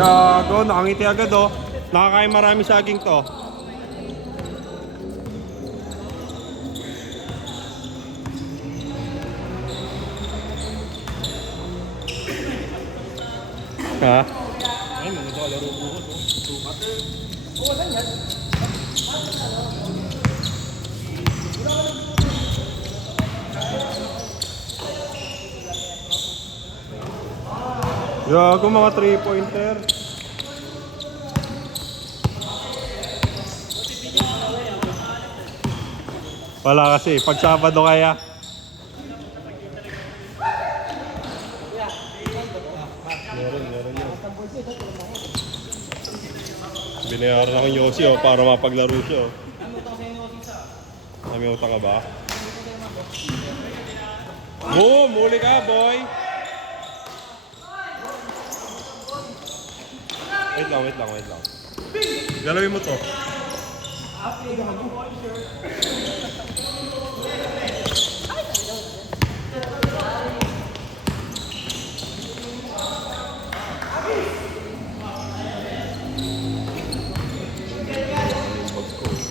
Gago, nakangiti agad oh. Nakakain marami saging to. Ha? Ay, mga laro bukas. Oo, saan yan? Gago, mga 3-pointer. Wala kasi, pag Sabado kaya. Meron yun. Binayaran ako yung Yossi oh, para mapaglaro siya oh. May utang ka ba? Boom! Muli ka, boy! Wait lang. Galawin mo to.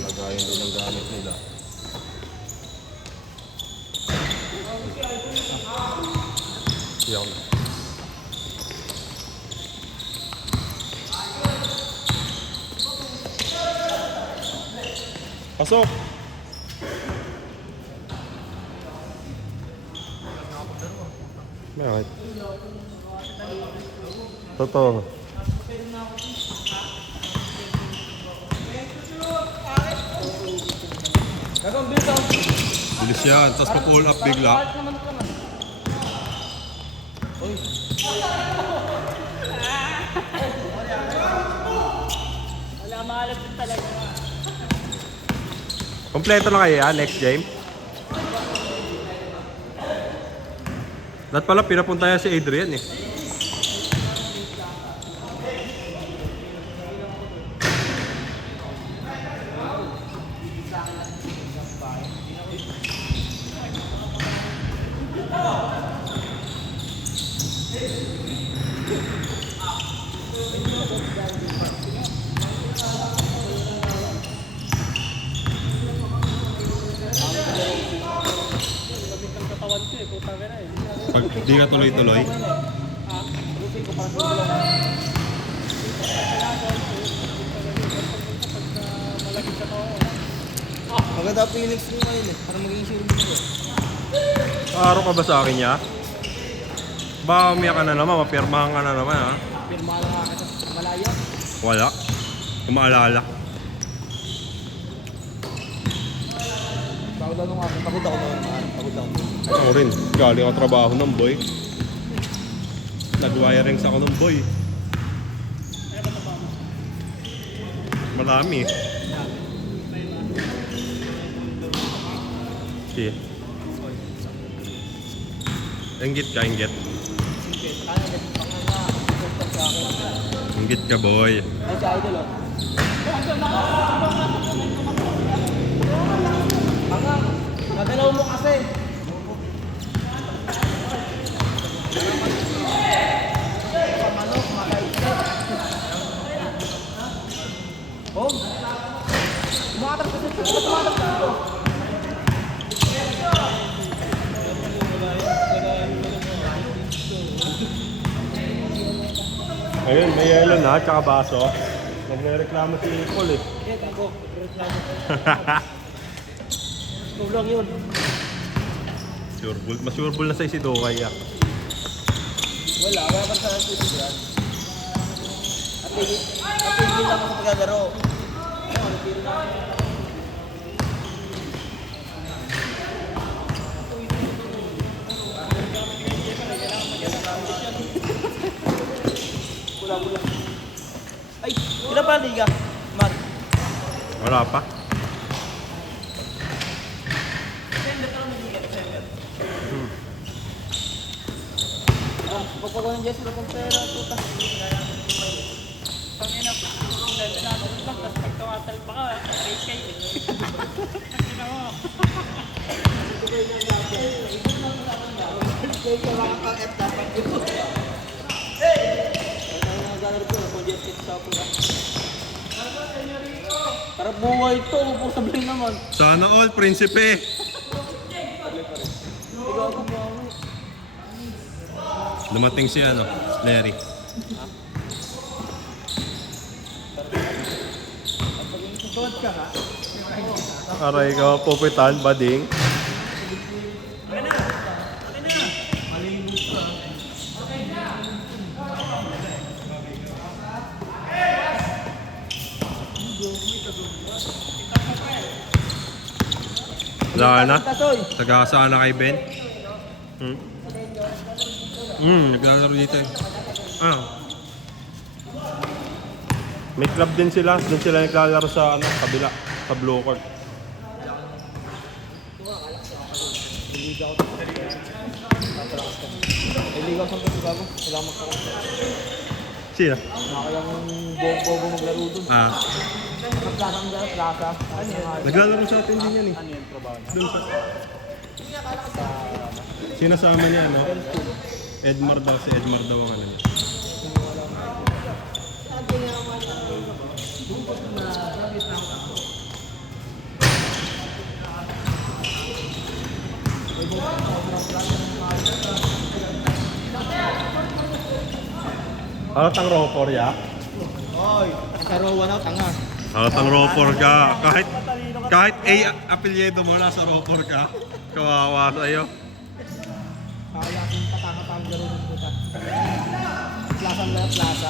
Lagayin doon ang gamit nila. Yan. Pasok! Bakit? Totoo. Bilis yan, tapos pa-pull up bigla. Wala, mahalap din talaga. Kompleto na kayo yan, next game. Dapat pala pinapunta yan si Adrian eh. Pag di ka tuloy-tuloy. Maganda Phoenix mo ngayon eh. Para maging sure mo ko. Araw ka ba sa akin niya? Baka umiyak ka na naman, mapirmahan ka na naman ha. Pirma lang nga kita. Malaya. Wala. Kung maalala. Pagod ako nga. Pagod ako naman. Pagod ako. Ako rin. Galing ako trabaho ng boy. Nag-wirings ako ng boy. Marami. Okay. Inggit ka, inggit. Inggit ka, boy. Ay, si Idol oh. Hanga. Nagalaw mo kasi. Manok, makaisip. Oh. Tumatag kasi. Tumatag kasi. Ayun, may yelo na, tsaka baso. Nagre-reklamo si Paul eh. Ako. Tulong yun. Sureball. Masureball na sa'yo si Dokay ah. Wala pa sa akin yan. At tigil lang ako sa paglalaro. Pula-pula. Ay, ilan pa liga? Mag. Wala pa. Pagpagawa ng Jess, wala pang pera. Puta. Pangina, natin lang, tapos pagkawatal pa ka, kay Nakina mo. Kaya mga pang-F dapat yun. Hey! Ang naglalaro ko, shit sa pula. Para buhay to, upo sabihin naman. Sana all, prinsipe. Dumating si ano, Larry. Aray ka, pupitan, bading. Wala na? Taga-saan na kay Ben? Naglalaro dito eh. May club din sila. Doon sila naglalaro sa ano, kabila. Sa blue court. Iligaw sa mga bago. Salamat ako. Sino? Nakakayang bobo maglaro dun. Plaza. Ano yan? Naglalaro sa atin din yan eh. Ano yan trabaho na? Doon sa... Sinasama niya, no? Edmar daw, si Edmar daw ang ano niya. Halatang ropor ya? Oy, sa rowa na, tanga. Halatang ropor ka. Kahit A apelyido mo, nasa ropor ka. Kawawa sa'yo. Kaya kung patanga-tang laro ng puta. Plaza.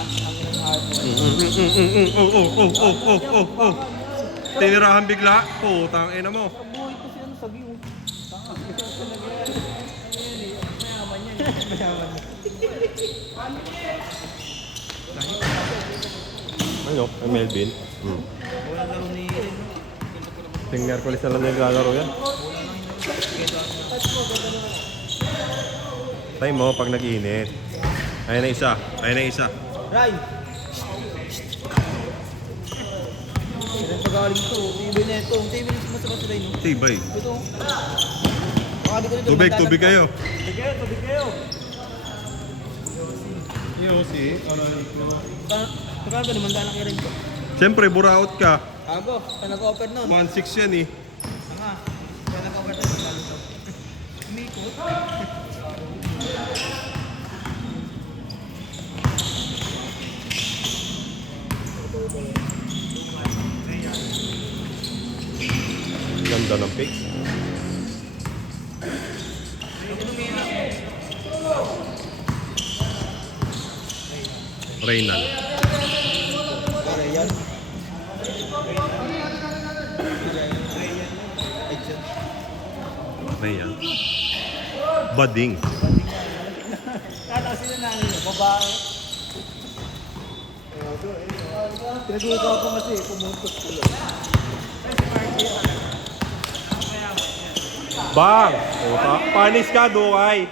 Ang inang hard. Oh. Tinirahan bigla. Putang ina mo. Buhay ko siya sa view. Ano? Ay Melvin. Wala laro ni... Ting Merkulis na lang naglalaro yan. Time mo pag nag-iinit. Ayun na isa. Ryan! Ilan pagaling to? Tibay na ito. Tibay na sumasama sila yun. Tibay. Ito. Baka di ko nito Tubig kayo. Tubig kayo. Yosi, Saka ba naman dala kayo rin ko? siyempre, buraot ka. Ako, kaya nag-offer nun. 1.6 yan eh. Tanga. Kaya nag-offer nun. Dalo to. Umikot. Ganda ng pics. Reynan. Pare yan. Reynan. Bading. Kata sila na ano, babae. Pinag-uagaw ko kasi, pumuntos ko lang. Bang! Puta. Panis ka, Dukay.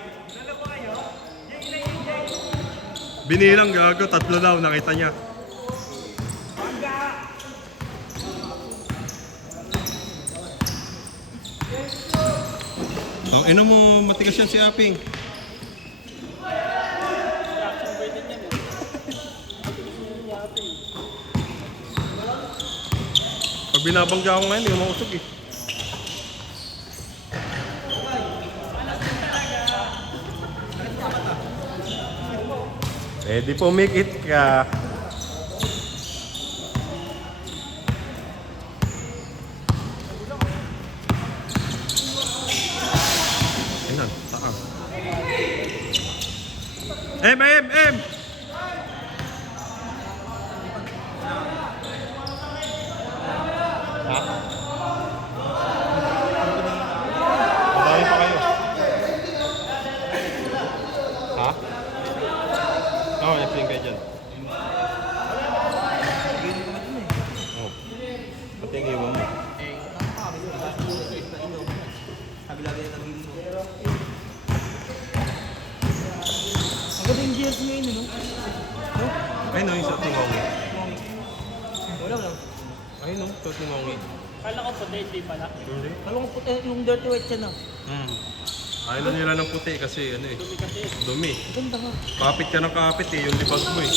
Binilang gago, 3 daw, nakita niya. Ang ino mo, matigas yan si Aping. Pag binabangga ko ngayon, hindi ko mausog eh. Pwede pumikit ka. Ayun, taas. M! Ha? Madami pa kayo. Ha? Oo, nag-swing kayo dyan. Oo. Pati yung iwan mo. Sabi lagi na naging mo. Ang ganda yung GS ngayon, no? Ayun no, yung shot ni Ngongi. Wala. Ayun no, shot ni Ngongi. Kala ko puti, hindi pala. Hindi. Alam ko puti yung dirty white siya na. Ayaw na nila ng puti kasi ano eh. Dumi kasi. Dumi. Ganda nga. Kapit ka ng kapit eh, yung libag mo eh.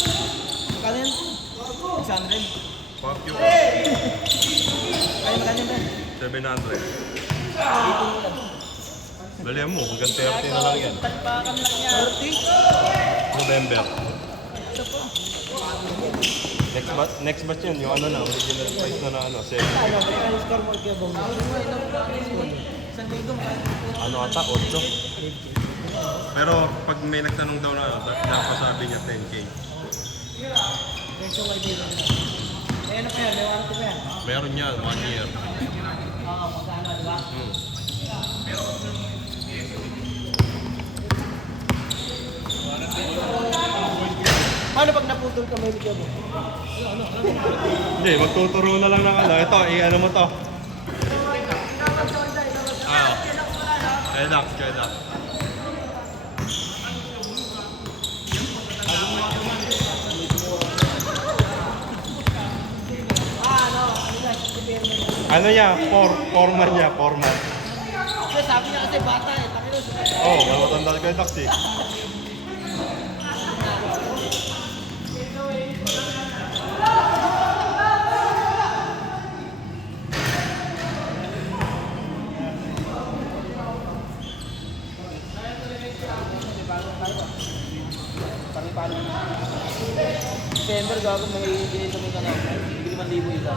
Kano yan? 600. Fuck you. Kaya magkano ba? 700. Dito mo lang. Balihan mo, hanggang 30 na lang yan. Talpakan lang niya. 30? November. Next batch yun, yung ano na, original price na ano, Ano, may score mo kaya bonus. Isang linggo mo. ano ata, 8. Pero pag may nagtanong daw na ano, dapat sabi niya 10K. Presyo kay dito. Eh, ano pa yan? May warranty pa yan? Meron yan, 1 year. Oo, magkano, di ba? Hmm. Paano pag naputol ka may video mo? Hindi, magtuturo na lang ng ano. Ito, i-ano mo to. Ah, relax. Ano niya? Foreman niya, foreman. Kasi sabi niya kasi bata eh. Takino sa Oh, wala matanda kay taxi. Pang-ipalo. December gago may ginito may kanal. 5,000 isa.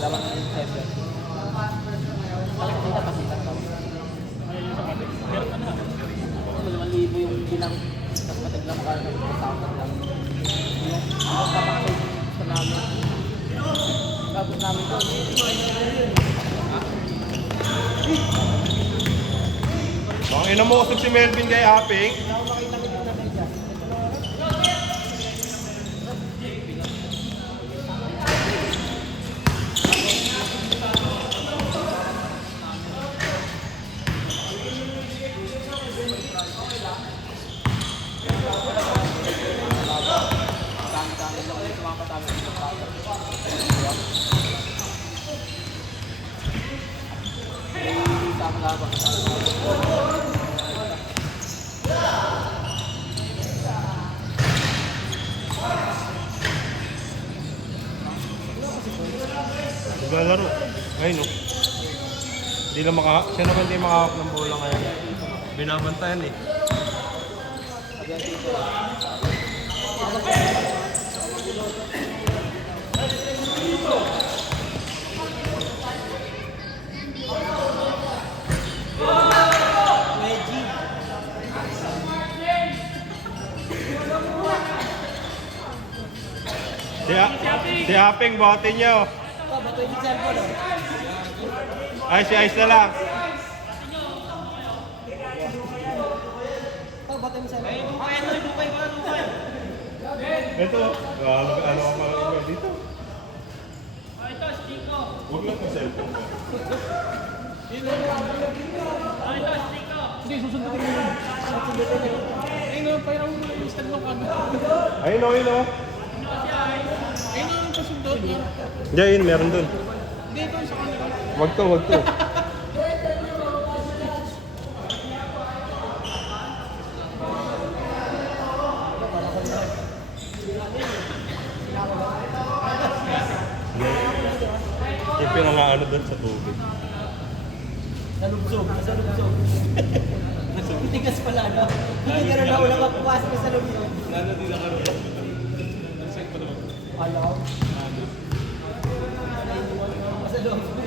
Laban ng December. Bakit kita pasitan ka? Meron ka na. 5,000 yung bilang tapos matiglang ka ng 1,000 lang. Yung papakasay sa namin. Tapos namin to. Ang ina mo usap si Melvin kay Aping. Hindi ako makita nito na medya. Dami-dami lang ulit tumapatami sa bata. Tama lang ba? Naglalaro. Ay no. Hindi lang siya naman hindi makahawak ng bola ngayon. Binabantayan eh. Si Aping, bote nyo. Oh, bato yung cellphone oh. Ay, si Ice na lang. Oh, bato yung cellphone. Ito. Ano ka mga dito? Oh, ito, Stico. Huwag lang yung cellphone ko. Oh, ito, Stico. Hindi, susundutin mo yun. Susundutin mo yun. Ayun na, parang yung stand mo kami. Ayun o, ayun o. Ayun na yung kasundot niya. Diyan, yun, meron dun. Hindi, ito sa kanila. Wag to. Yung pinangaano dun sa tubig. Nalubsog, nasa lubsog. Tigas pala, no? Hindi ka na wala mapuwas ka sa lubsog. Lalo din ako. Alaw. Sa lubsog.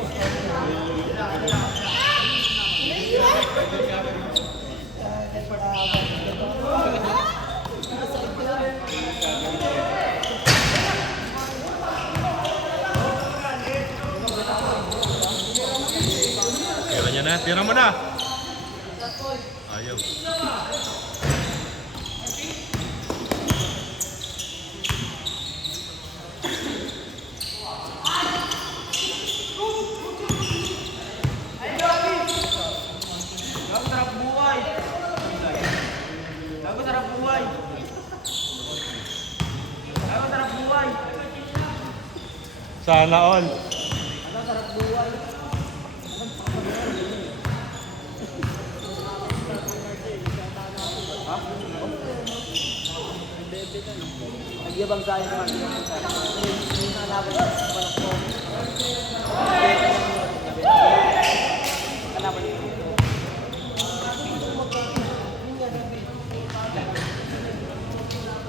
Tira niya na. Tira mo na. Ayaw. Gago sarap buhay. Gago sarap buhay. Gago sarap buhay. Sana all. Gago sarap buhay. Nagyabang sa akin naman yung isa. Hindi na nabot yung balak ko. Kalaban yung ito.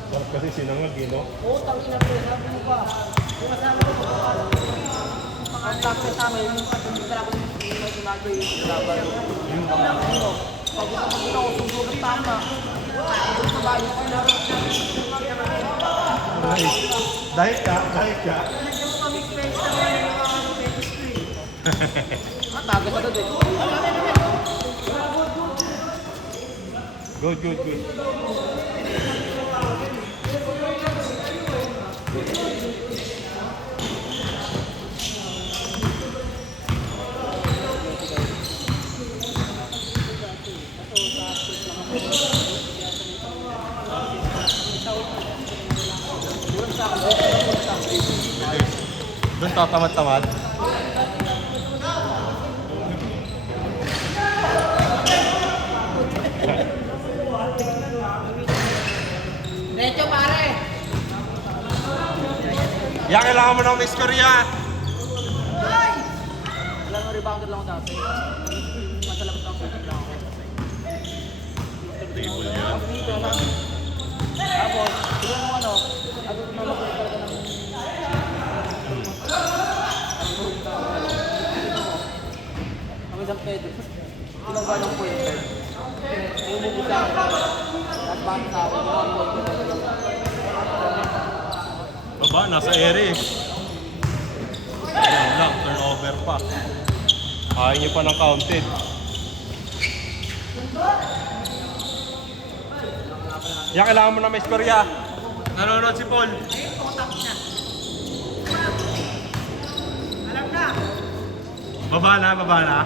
Sarap kasi sinangag, no? Oo, tangina ko. Sabi mo pa. Yung kasama ko pa. Ang sabi sa amin, yung talaga yung ginagawa yung laban. Yung ano, pag ito pag ito, susunod ng tama. Yung sa bayo ko na. Dahil ka, dahil ka. Tagas na doon. Good, good, good. Doon tatamad-tamad. Derecho pare! Yan, kailangan mo ng Miss Korea. Wala nang rebounder lang ako dati. Masalabot lang ako lang ako. Tapos, siguro nung ano, ako nalagay talaga ng... Kami San Pedro. Tinanggal ng pointer. Umubos sa akin. At bakit sa akin, mga pointer talaga. Baba, nasa ere eh. Ayun lang, turnover pa. Ayaw nyo pa ng counted. Yan, kailangan mo na Miss Korea. Nanonood si Paul. Baba na, baba na.